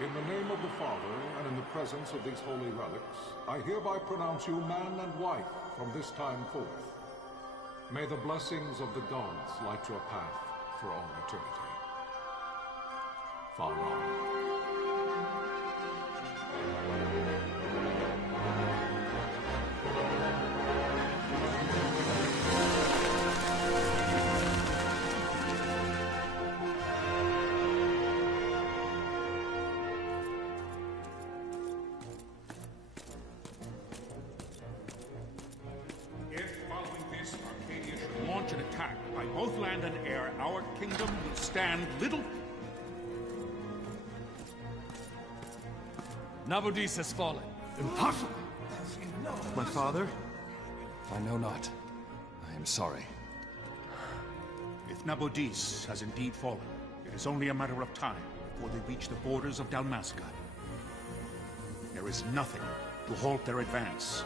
In the name of the Father, and in the presence of these holy relics, I hereby pronounce you man and wife from this time forth. May the blessings of the gods light your path for all eternity. Far on. An attack by both land and air, our kingdom will stand little. Nabudis has fallen. Impossible! My father? I know not. I am sorry. If Nabudis has indeed fallen, it is only a matter of time before they reach the borders of Dalmasca. There is nothing to halt their advance.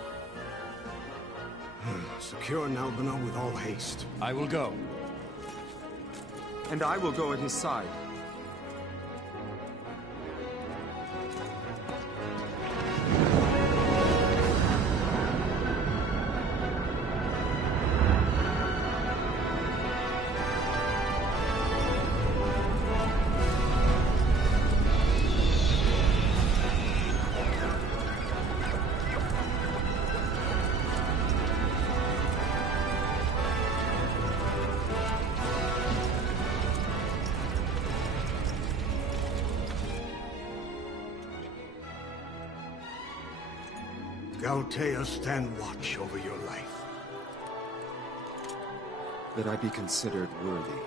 Secure Nalbina with all haste. I will go. And I will go at his side. Galtea, stand watch over your life. That I be considered worthy.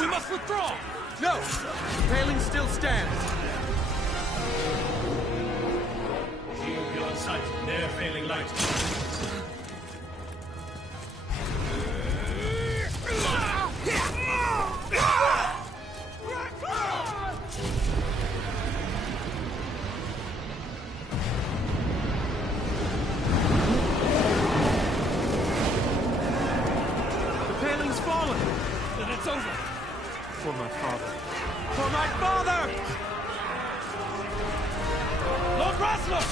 We must withdraw! No! Paling still stands! Shield beyond sight, ne'er failing light. The paling's fallen! Then it's over! For my father. For my father! Lord Rasler!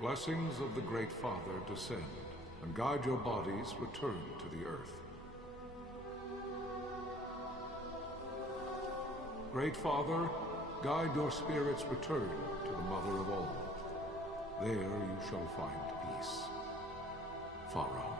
Blessings of the Great Father descend, and guide your bodies return to the earth. Great Father, guide your spirits return to the Mother of all. There you shall find peace. Pharaoh.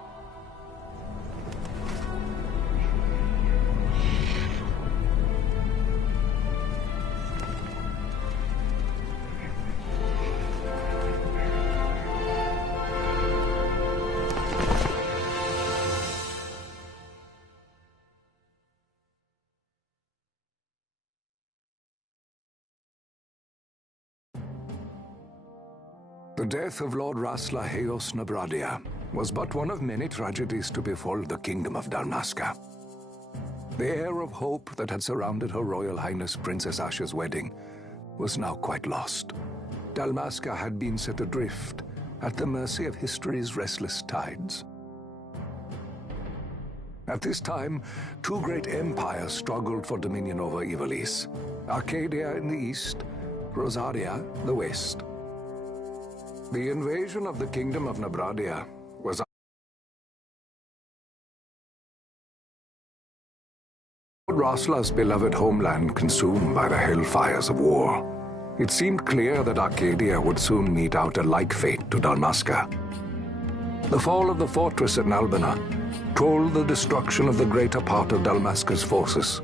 The death of Lord Rasla Heos Nabradia was but one of many tragedies to befall the Kingdom of Dalmasca. The air of hope that had surrounded Her Royal Highness Princess Asha's wedding was now quite lost. Dalmasca had been set adrift at the mercy of history's restless tides. At this time, two great empires struggled for dominion over Ivalice: Arcadia in the east, Rosaria the west. The invasion of the Kingdom of Nabradia was Lord Rasla's beloved homeland consumed by the hellfires of war. It seemed clear that Arcadia would soon mete out a like fate to Dalmasca. The fall of the fortress at Nalbina told the destruction of the greater part of Dalmasca's forces.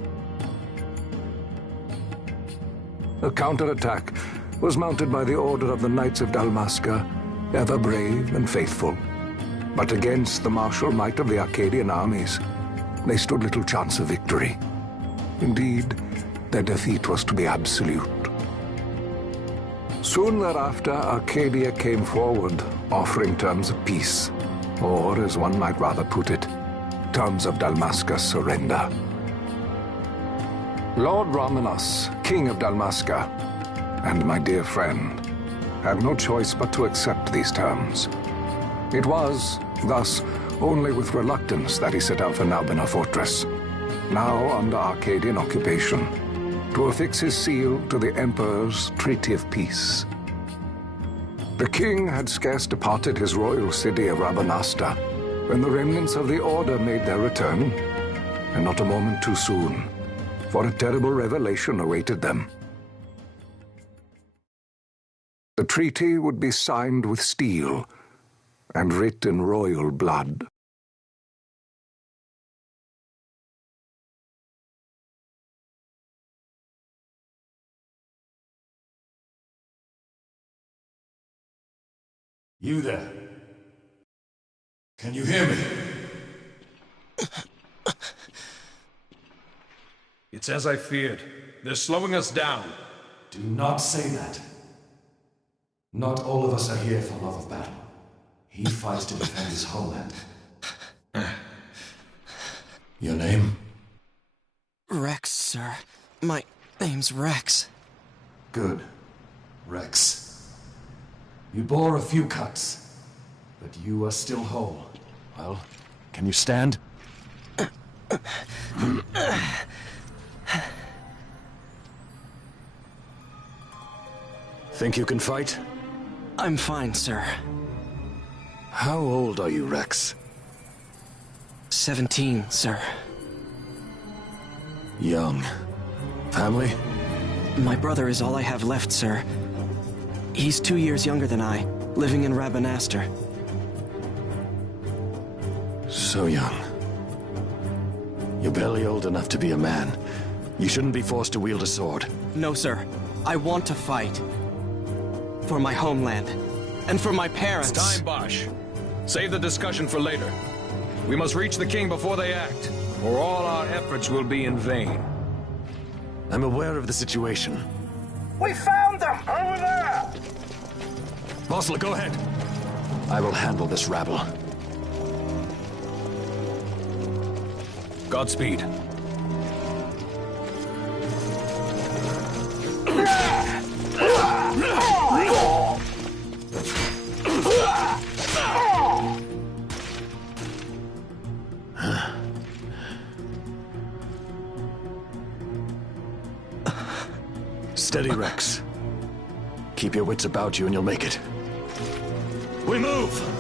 A counterattack was mounted by the order of the Knights of Dalmasca, ever brave and faithful. But against the martial might of the Arcadian armies, they stood little chance of victory. Indeed, their defeat was to be absolute. Soon thereafter, Arcadia came forward, offering terms of peace, or, as one might rather put it, terms of Dalmasca's surrender. Lord Ramenas, King of Dalmasca, and my dear friend, had no choice but to accept these terms. It was, thus, only with reluctance that he set out for Nalbina Fortress, now under Arcadian occupation, to affix his seal to the Emperor's Treaty of Peace. The king had scarce departed his royal city of Rabanasta when the remnants of the Order made their return, and not a moment too soon, for a terrible revelation awaited them. The treaty would be signed with steel and writ in royal blood. You there? Can you hear me? It's as I feared. They're slowing us down. Do not say that. Not all of us are here for love of battle. He fights to defend his homeland. Your name? Rex, sir. My name's Rex. Good. Rex. You bore a few cuts, but you are still whole. Well, can you stand? Think you can fight? I'm fine, sir. How old are you, Rex? 17, sir. Young. Family? My brother is all I have left, sir. He's 2 years younger than I, living in Rabanaster. So young. You're barely old enough to be a man. You shouldn't be forced to wield a sword. No, sir. I want to fight. For my homeland. And for my parents. It's time, Bosch. Save the discussion for later. We must reach the king before they act, or all our efforts will be in vain. I'm aware of the situation. We found them! Over there! Bosler, go ahead. I will handle this rabble. Godspeed. Steady, Rex. Keep your wits about you and you'll make it. We move!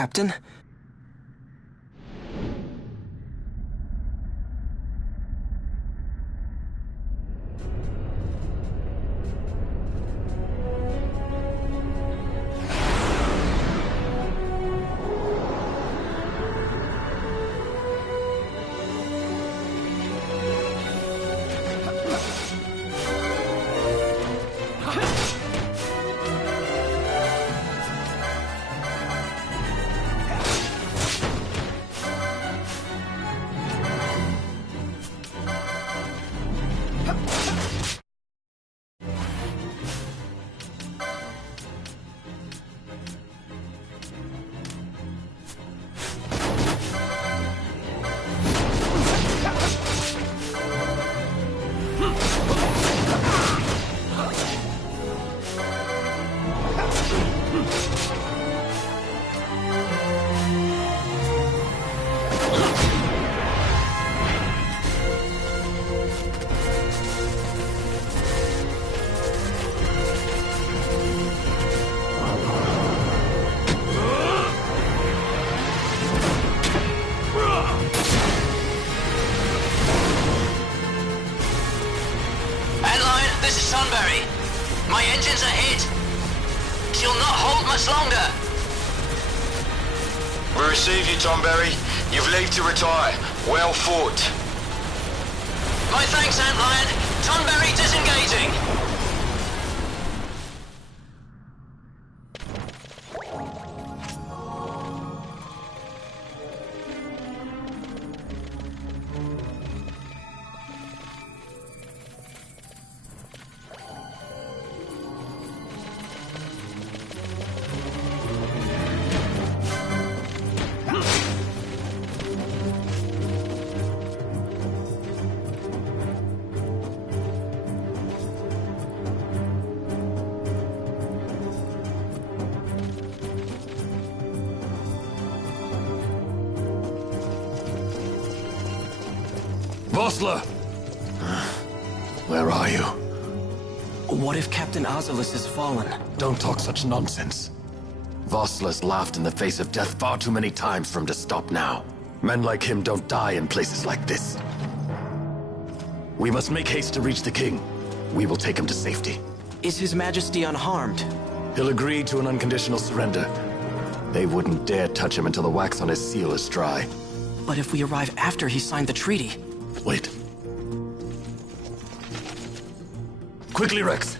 Captain? My engines are hit. She'll not hold much longer. We receive you, Tomberry. You've leave to retire. Well fought. My thanks, Antlion. Tonberry disengaging. Vossler! Where are you? What if Captain Oculus has fallen? Don't talk such nonsense. Vossler's laughed in the face of death far too many times for him to stop now. Men like him don't die in places like this. We must make haste to reach the king. We will take him to safety. Is His Majesty unharmed? He'll agree to an unconditional surrender. They wouldn't dare touch him until the wax on his seal is dry. But if we arrive after he signed the treaty... Wait. Quickly, Rex!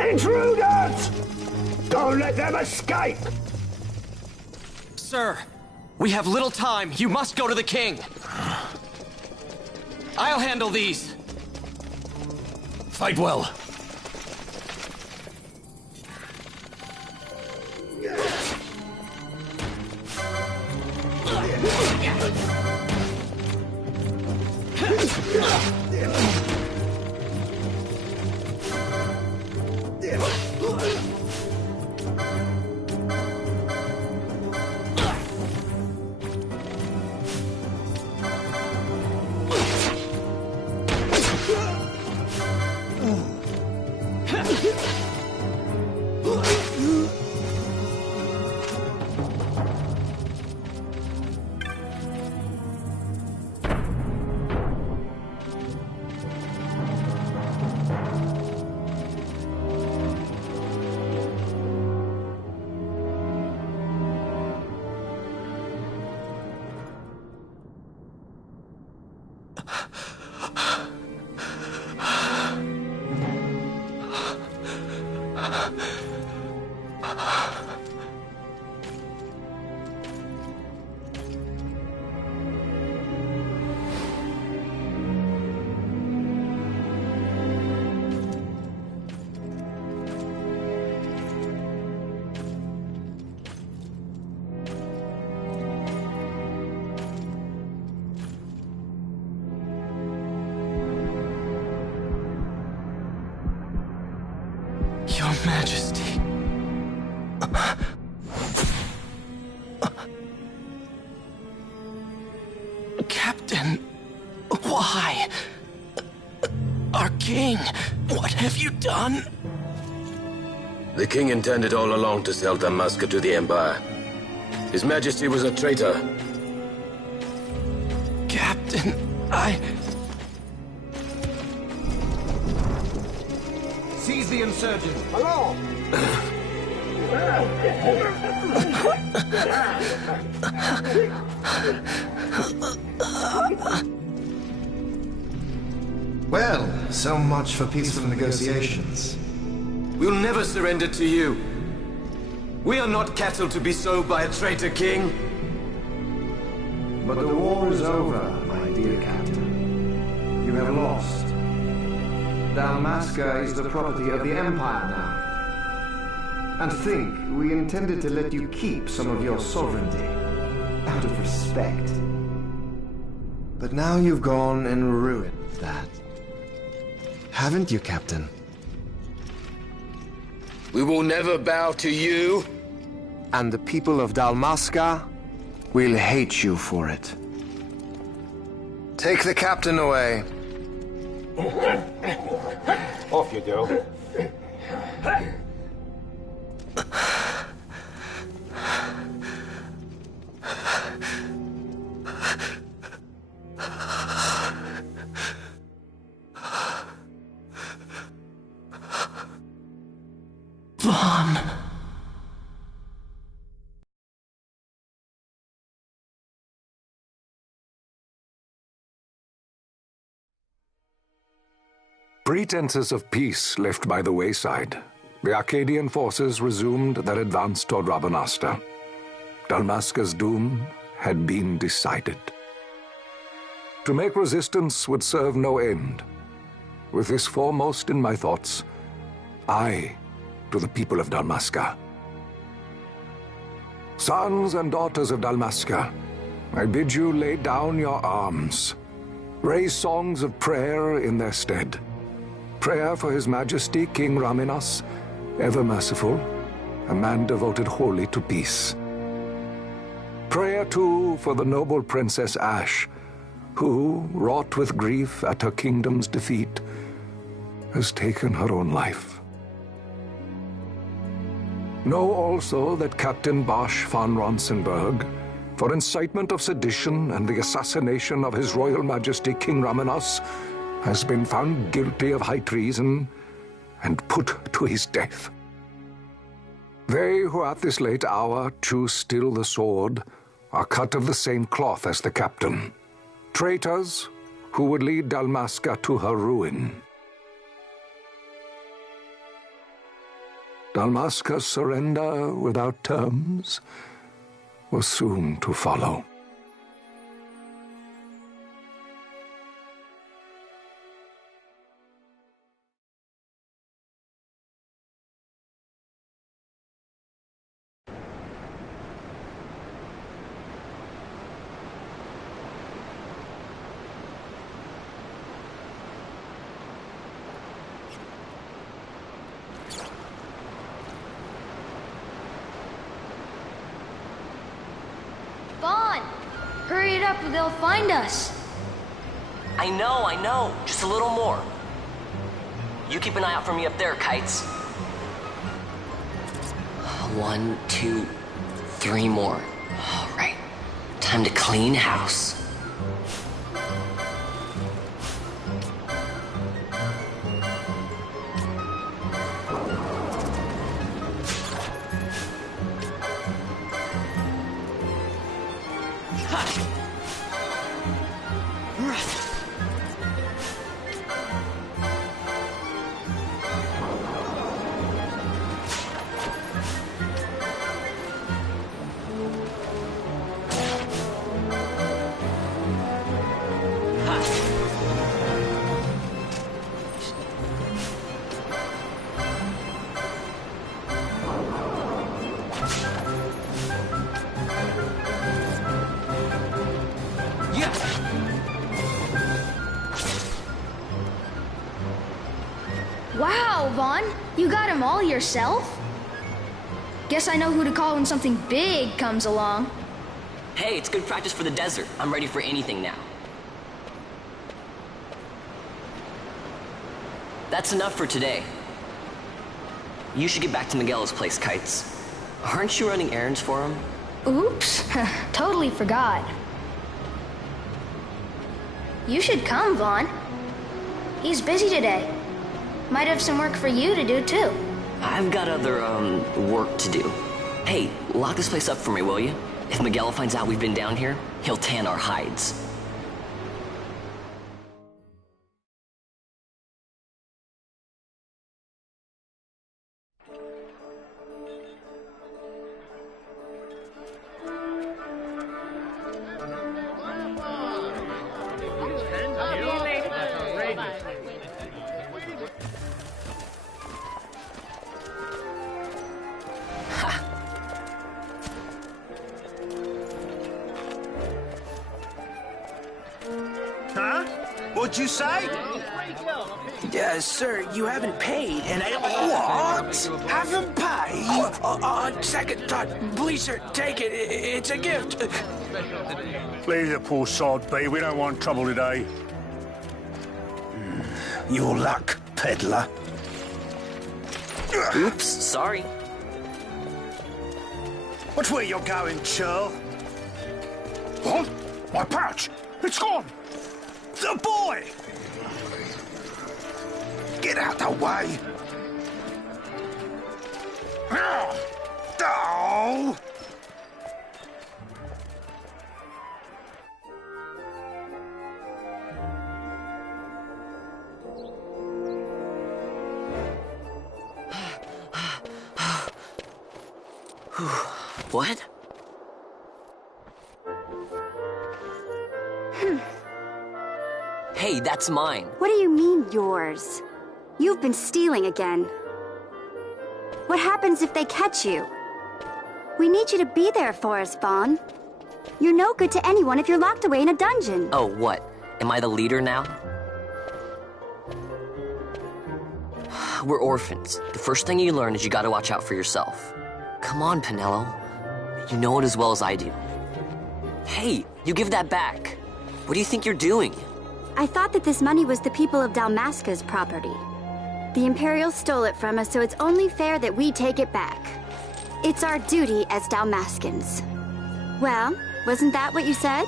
Intruders! Don't let them escape! Sir, we have little time. You must go to the king. I'll handle these. Fight well. Your Majesty. Captain, why? Our king, what have you done? The king intended all along to sell Dalmasca to the Empire. His Majesty was a traitor. Captain, Seize the insurgent! Along! Well, so much for peaceful negotiations. We'll never surrender to you. We are not cattle to be sold by a traitor king. But the war is over, my dear captain. You have lost. Dalmasca is the property of the Empire now. And think, we intended to let you keep some of your sovereignty, out of respect. But now you've gone and ruined that. Haven't you, Captain? We will never bow to you. And the people of Dalmasca will hate you for it. Take the captain away. Off you go. Vaughn. Pretenses of peace left by the wayside, the Arcadian forces resumed their advance toward Rabanasta. Dalmasca's doom had been decided. To make resistance would serve no end. With this foremost in my thoughts, I, to the people of Dalmasca. Sons and daughters of Dalmasca, I bid you lay down your arms. Raise songs of prayer in their stead. Prayer for His Majesty King Raminas, ever merciful, a man devoted wholly to peace. Prayer, too, for the noble Princess Ash, who, wrought with grief at her kingdom's defeat, has taken her own life. Know also that Captain Bosch von Ronsenberg, for incitement of sedition and the assassination of His Royal Majesty King Raminas, has been found guilty of high treason and put to his death. They who at this late hour choose still the sword are cut of the same cloth as the captain. Traitors who would lead Dalmasca to her ruin. Dalmasca's surrender without terms was soon to follow. Hurry it up or they'll find us. I know. Just a little more. You keep an eye out for me up there, Kites. 1, 2, 3 more. All right. Time to clean house. Wow, Vaughn, you got him all yourself? Guess I know who to call when something big comes along. Hey, it's good practice for the desert. I'm ready for anything now. That's enough for today. You should get back to Miguel's place, Kites. Aren't you running errands for him? Oops, totally forgot. You should come, Vaughn. He's busy today. Might have some work for you to do, too. I've got other, work to do. Hey, lock this place up for me, will you? If Miguel finds out we've been down here, he'll tan our hides. What'd you say? Sir, you haven't paid, and I... What? Haven't paid? On second thought, please, sir, take it. It's a gift. Leave the poor sod be. We don't want trouble today. Your luck, peddler. Oops, sorry. Watch where you're going, churl. What? My pouch! It's gone! The boy! Get out the way! Oh! What? Hey, that's mine. What do you mean, yours? You've been stealing again. What happens if they catch you? We need you to be there for us, Vaughn. You're no good to anyone if you're locked away in a dungeon. Oh, what? Am I the leader now? We're orphans. The first thing you learn is you gotta watch out for yourself. Come on, Pinello. You know it as well as I do. Hey, you give that back. What do you think you're doing? I thought that this money was the people of Dalmasca's property. The Imperials stole it from us, so it's only fair that we take it back. It's our duty as Dalmascans. Well, wasn't that what you said?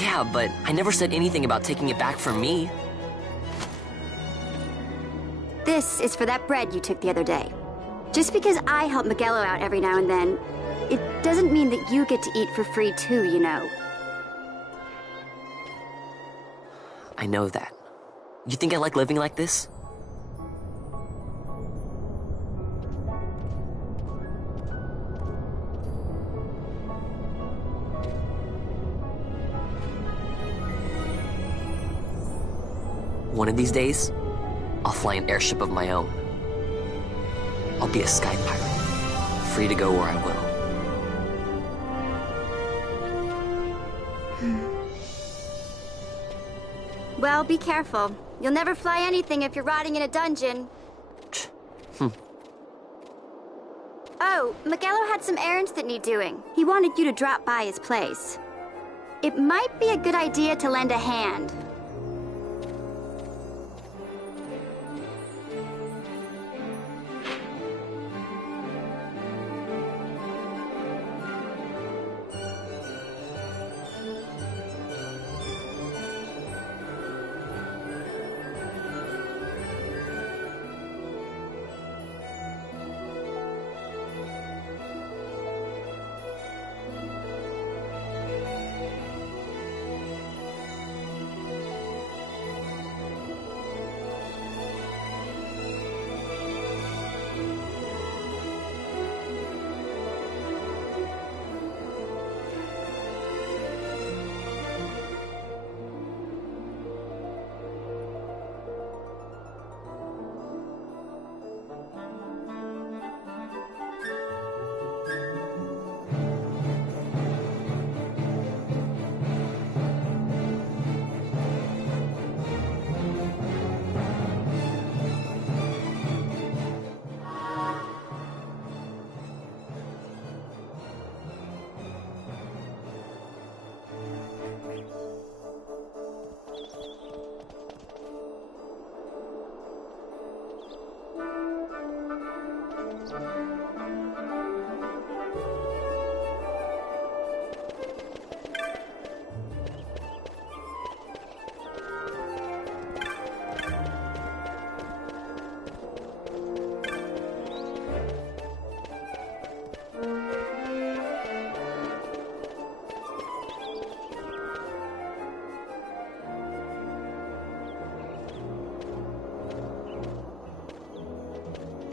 Yeah, but I never said anything about taking it back from me. This is for that bread you took the other day. Just because I help Miguelo out every now and then, it doesn't mean that you get to eat for free too, you know. I know that. You think I like living like this? One of these days, I'll fly an airship of my own. I'll be a sky pirate, free to go where I will. Well, be careful. You'll never fly anything if you're rotting in a dungeon. Oh, Miguelo had some errands that need doing. He wanted you to drop by his place. It might be a good idea to lend a hand.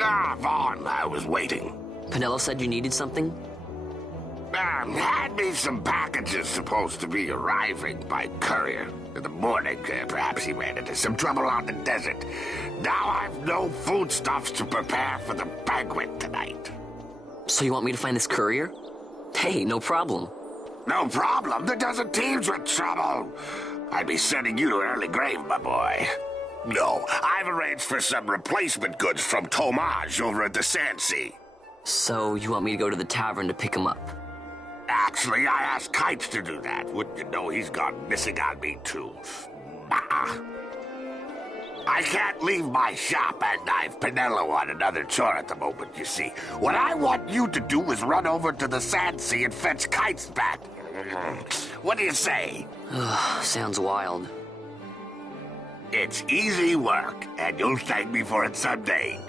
Ah, Vaughn, I was waiting. Pinello said you needed something? Had me some packages supposed to be arriving by courier. In the morning, perhaps he ran into some trouble out in the desert. Now I've no foodstuffs to prepare for the banquet tonight. So you want me to find this courier? Hey, no problem. No problem. The desert teems with trouble. I'd be sending you to an early grave, my boy. No, I've arranged for some replacement goods from Tomage over at the Sandsea. So you want me to go to the tavern to pick him up? Actually, I asked Kites to do that. Wouldn't you know he's gone missing on me, too. I can't leave my shop, and I've Pinello on another chore at the moment, you see. What I want you to do is run over to the Sandsea and fetch Kites back. What do you say? Sounds wild. It's easy work, and you'll thank me for it someday.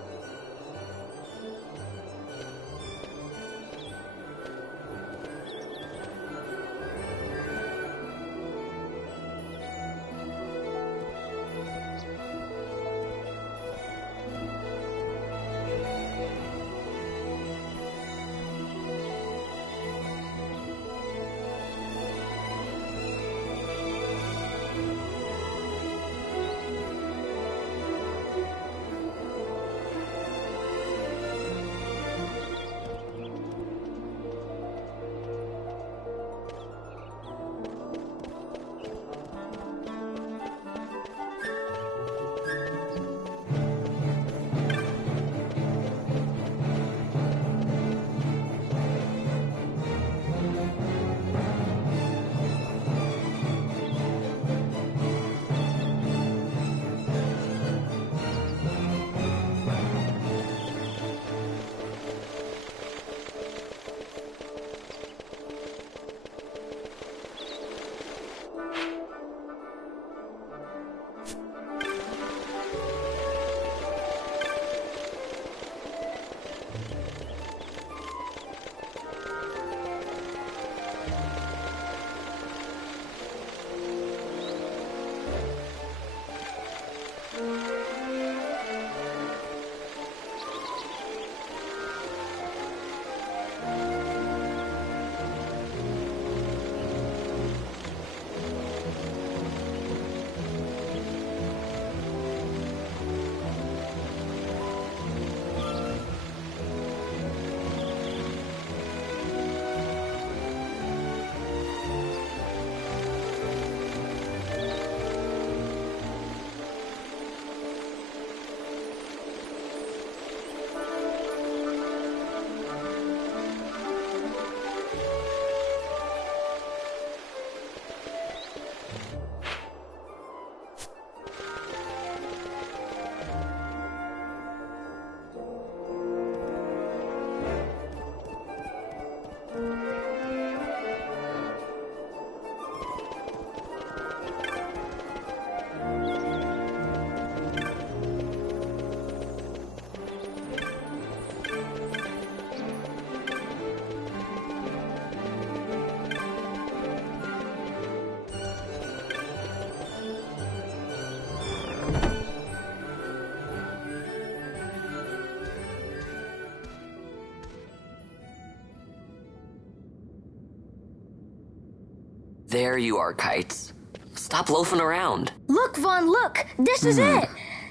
There you are, Kites. Stop loafing around. Look, Vaughn, look! This is it!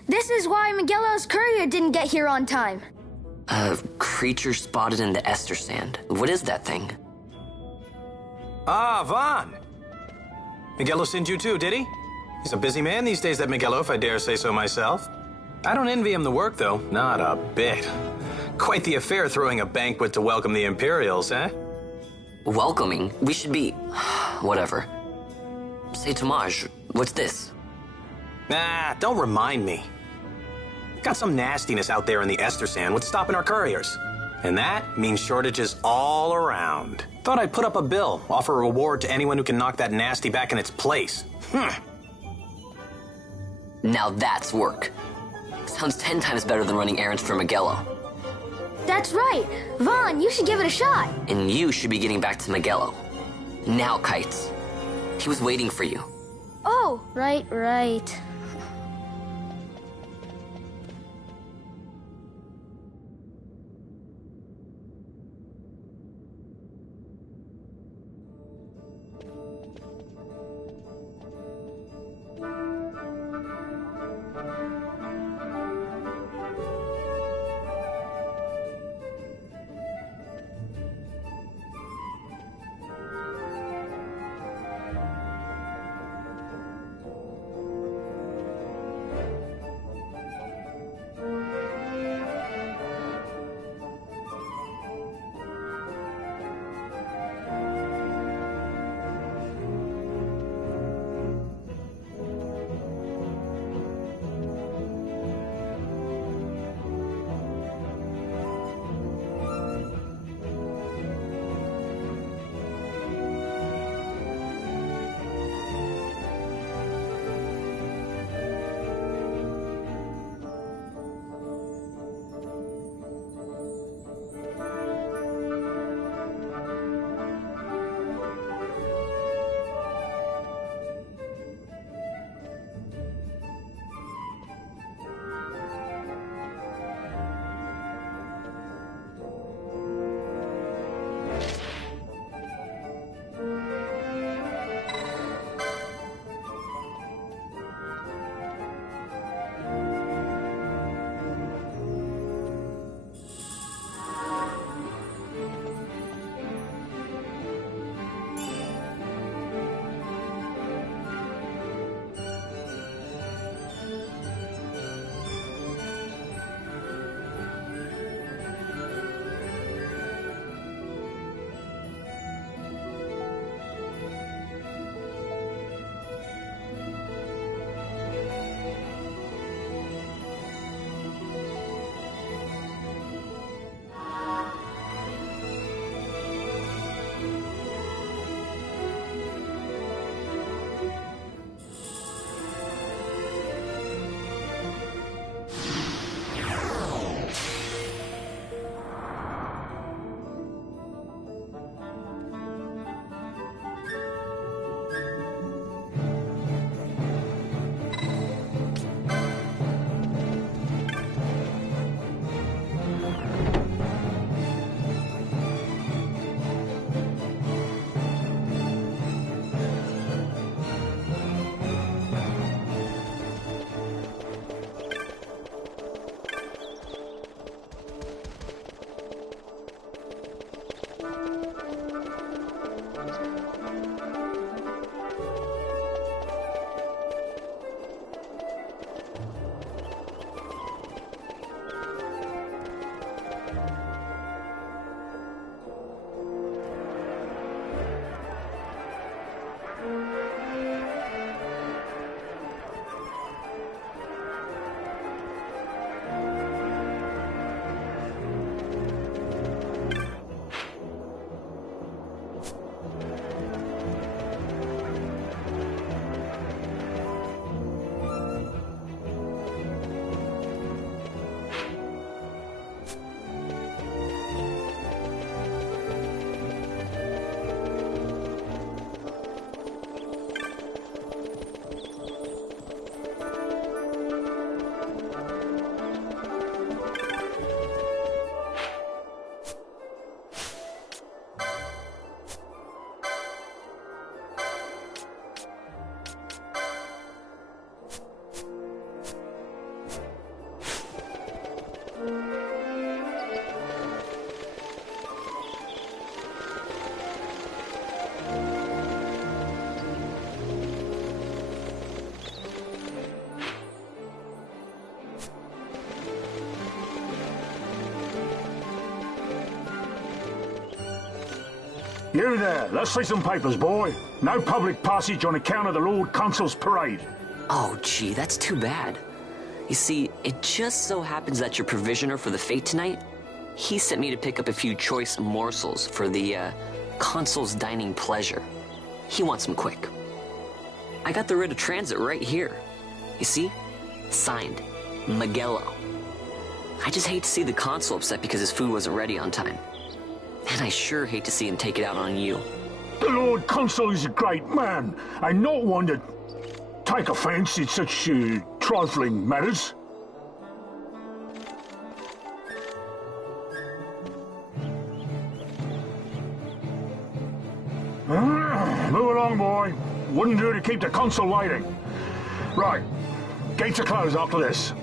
This is why Miguelo's courier didn't get here on time. A creature spotted in the Ester Sand. What is that thing? Ah, Vaughn! Miguelo sent you too, did he? He's a busy man these days, that Miguelo, if I dare say so myself. I don't envy him the work, though. Not a bit. Quite the affair throwing a banquet to welcome the Imperials, eh? Welcoming? We should be... whatever. Say, Tomaj, what's this? Nah, don't remind me. Got some nastiness out there in the Ester Sand. What's stopping our couriers? And that means shortages all around. Thought I'd put up a bill, offer a reward to anyone who can knock that nasty back in its place. Now that's work. Sounds 10 times better than running errands for Miguelo. That's right. Vaughn, you should give it a shot. And you should be getting back to Miguelo. Now, Kites. He was waiting for you. Oh, right. You there, let's see some papers, boy. No public passage on account of the Lord Consul's parade. Oh, gee, that's too bad. You see, it just so happens that your provisioner for the fete tonight, he sent me to pick up a few choice morsels for the, Consul's dining pleasure. He wants them quick. I got the writ of transit right here. You see? Signed, Magello. I just hate to see the Consul upset because his food wasn't ready on time. And I sure hate to see him take it out on you. The Lord Consul is a great man, and not one to take offense in such trifling matters. Move along, boy. Wouldn't do to keep the Consul waiting. Right. Gates are closed after this.